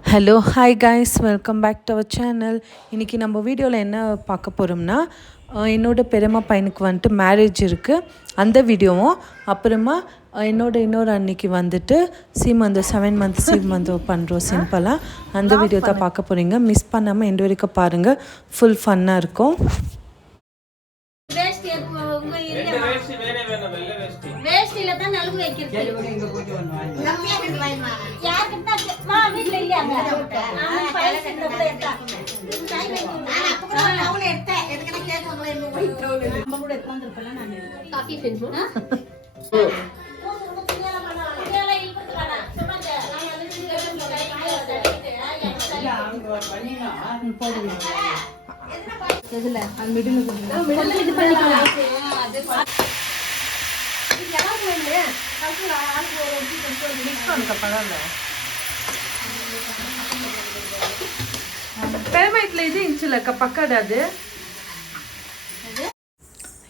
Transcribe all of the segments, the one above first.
Hello hi guys, welcome back to our channel. இன்றைக்கி நம்ம வீடியோவில் என்ன பார்க்க போகிறோம்னா, என்னோடய பெரியம்மா பையனுக்கு வந்துட்டு மேரேஜ் இருக்குது, அந்த வீடியோவும் அப்புறமா இன்னொரு அன்னைக்கு வந்துட்டு சீமந்தம் 7 months சீமந்தம் பண்ணுறோம் சிம்பிளாக. அந்த வீடியோ தான் பார்க்க போகிறீங்க. மிஸ் பண்ணாமல் எண்டு வரைக்கும் பாருங்கள், ஃபுல் ஃபன்னாக இருக்கும். வேஷ்டில தான் நலுங்கு வைக்கிறது.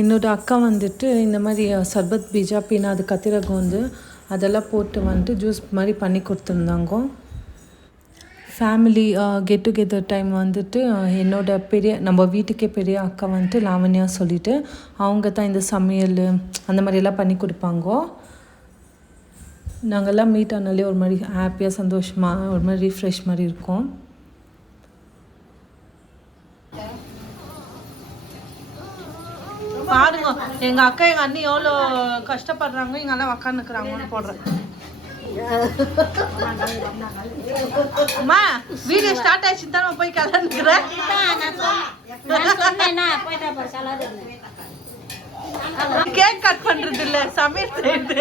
என்னோட அக்கா வந்துட்டு இந்த மாதிரி சர்பத் பீஜா பீனா அது கத்திரகோந்து அதெல்லாம் போட்டு வந்துட்டு ஜூஸ் மாதிரி பண்ணி கொடுத்துருந்தாங்க. ஃபேமிலி கெட் டுகெதர் டைம் வந்துட்டு நம்ம வீட்டுக்கே பெரிய அக்கா வந்துட்டு லாவண்யா சொல்லிவிட்டு அவங்க தான் இந்த சமையல் அந்த மாதிரியெல்லாம் பண்ணி கொடுப்பாங்க. நாங்கள்லாம் மீட் ஆனாலே ஒரு மாதிரி ஹாப்பியாக சந்தோஷமாக ஒரு மாதிரி ரீஃப்ரெஷ் மாதிரி இருக்கும். பாருங்க எங்க அக்கா எங்க அண்ணி எவ்வளோ கஷ்டப்படுறாங்க, இங்க எல்லாம் உக்காந்துக்கிறாங்கன்னு போடுறேன். அம்மா வீடியோ ஸ்டார்ட் ஆயிடுச்சு தான் நம்ம போய் கலந்துக்கிறேன். கேக் கட் பண்றது இல்ல, சமையல் செய்யுது.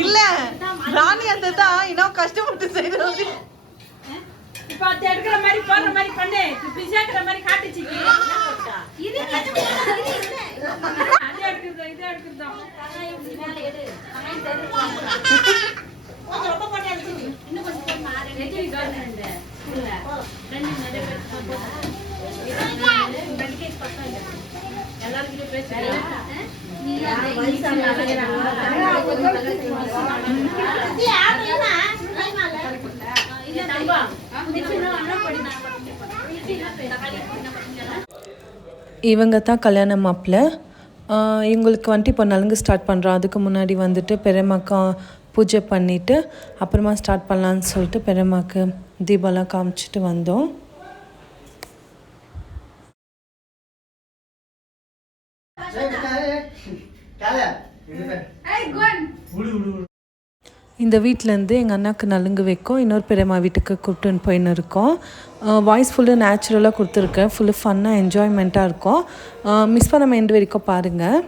இல்ல ராணி அந்த தான் இன்னும் கஷ்டப்பட்டு செய்யறது. இப்ப அது எடுக்கிற மாதிரி போடுற மாதிரி பண்ணு, பிசாக்குற மாதிரி காட்டுச்சு. இது ரொம்ப போட்டா இன்னும் கொஞ்சம் எல்லாரும் பேசுறேன். இவங்க தான் கல்யாண மாப்பிள்ளை. இவங்களுக்கு வந்துட்டு இப்போ நலுங்கு ஸ்டார்ட் பண்ணுறோம். அதுக்கு முன்னாடி வந்துட்டு பெரியம்மாக்கா பூஜை பண்ணிவிட்டு அப்புறமா ஸ்டார்ட் பண்ணலான்னு சொல்லிட்டு பெரியம்மாக்கு தீபம்லாம் காமிச்சிட்டு வந்தோம். இந்த வீட்டிலேருந்து எங்கள் அண்ணாவுக்கு நலுங்கு வைக்கும், இன்னொரு பெரியம்மா வீட்டுக்கு கூப்பிட்டுன்னு போயின்னு இருக்கோம். வாய்ஸ் ஃபுல்லு நேச்சுரலாக கொடுத்துருக்கேன், ஃபுல்லு ஃபன்னாக என்ஜாய்மெண்ட்டாக இருக்கும். மிஸ் பண்ணாமல் எண்டு வரைக்கும் பாருங்கள்.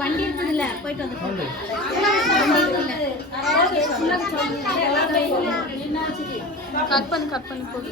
வண்டி இருக்குதுல்ல போயிட்டு வந்து கட் பண்ணி போடு.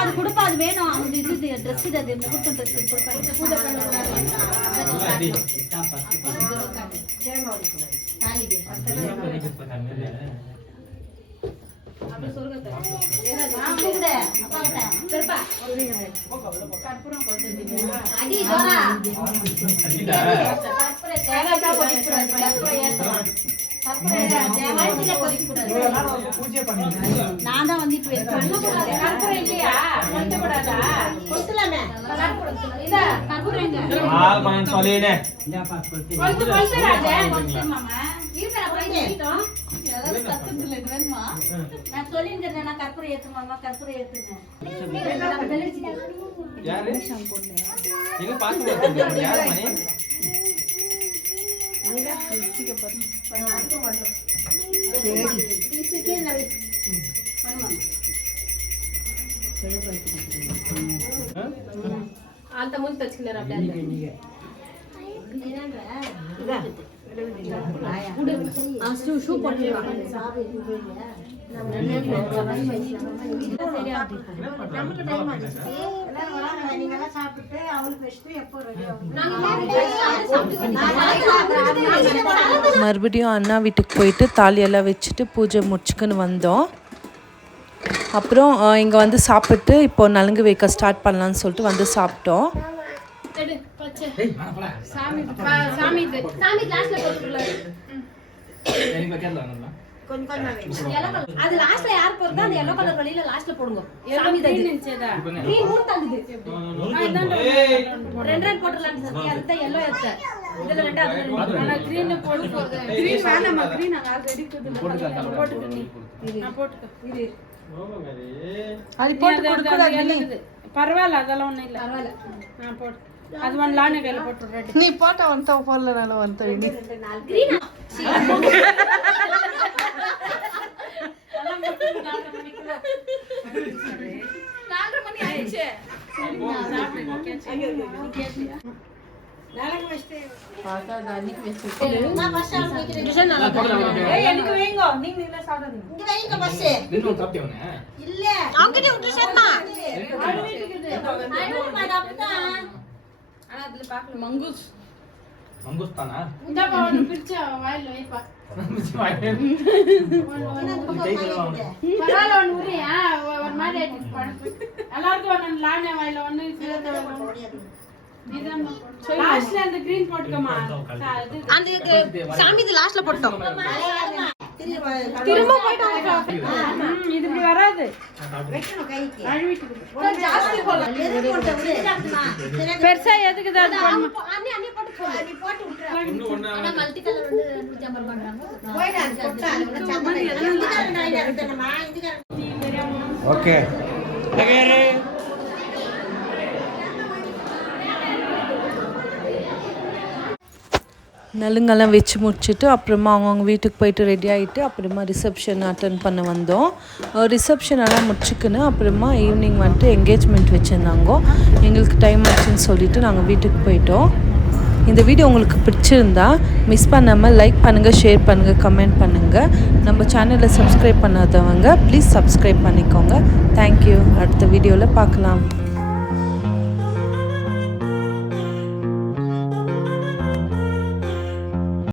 அது கொடுப்பா, அது வேணும். அவங்க இது ட்ரெஸ், இது முகூர்த்தம் ட்ரெஸ் கொடுப்பா. நான் தான் வந்துட்டு நான் சொல்லிருக்கேன் நான் கற்பூரம் ஏத்துமாமா கற்பூரம் ஏத்துங்க అంత ముందు తెచ్చుకున్నారు షూ மறுபடியும் அண்ணா வீட்டுக்கு போயிட்டு தாலியெல்லாம் வச்சுட்டு பூஜை முடிச்சுக்குன்னு வந்தோம். அப்புறம் இங்கே வந்து சாப்பிட்டு இப்போ நலுங்கு வைக்க ஸ்டார்ட் பண்ணலான்னு சொல்லிட்டு வந்து சாப்பிட்டோம். அது லாஸ்ட்ல யார் போறதோ அந்த yellow கலர் வழியில லாஸ்ட்ல போடுங்க. சாமி தது green மூணு தந்தது. ரெண்டு போட்டுறலாம் சார். அதுதான் yellow எடுத்த. இதுல ரெண்டு அது நான் green போடு. green வேணாமா green நாங்க ஆல்ரெடி போட்டுக்க நீ. நான் போட்டுக்க. இது அது போட்டு கொடுக்கூடாது. பரவாயில்ல அதெல்லாம் ஒண்ணும் இல்ல. பரவாயில்ல. நான் போட்டு அது ஒன் லானே வேல போட்டு ரெடி. நீ போட்ட வந்து போடலனால வந்து நீ green மங்குஸ்தானா இந்த பாவன பிரிச்சா வாயில வைப்பா பரவாயில்ல ஒன்று உரியா ஒரு மாதிரி எல்லாருக்கும் ஒன்று லானே வாயில ஒன்று லாஸ்ட்ல அந்த கிரீன் போட்டுக்கமா அந்த சாமி இது லாஸ்ட்ல போட்டோம். திரும்ப போய்ட்டு இது இப்படி வராது ஜாஸ்தி போடலாம் பெருசா எதுக்கு தான் அண்ணி அண்ணி போட்டு நீ போட்டு விட்டுற ஆனா மல்டி கலர் வந்து 150 பண்றாங்க ஓகே நலுங்கெல்லாம் வச்சு முடிச்சுட்டு அப்புறமா அவங்கவுங்க வீட்டுக்கு போயிட்டு ரெடி ஆகிட்டு அப்புறமா ரிசப்ஷன் அட்டன் பண்ண வந்தோம். ரிசப்ஷன் எல்லாம் முடிச்சுக்குன்னு அப்புறமா ஈவினிங் வந்துட்டு என்கேஜ்மெண்ட் வச்சுருந்தாங்க. எங்களுக்கு டைம் ஆச்சுன்னு சொல்லிவிட்டு நாங்கள் வீட்டுக்கு போயிட்டோம். இந்த வீடியோ உங்களுக்கு பிடிச்சிருந்தா மிஸ் பண்ணாமல் லைக் பண்ணுங்கள், ஷேர் பண்ணுங்கள், கமெண்ட் பண்ணுங்கள். நம்ம சேனலை சப்ஸ்கிரைப் பண்ணாதவங்க ப்ளீஸ் சப்ஸ்கிரைப் பண்ணிக்கோங்க. தேங்க்யூ. அடுத்த வீடியோவில் பார்க்கலாம்.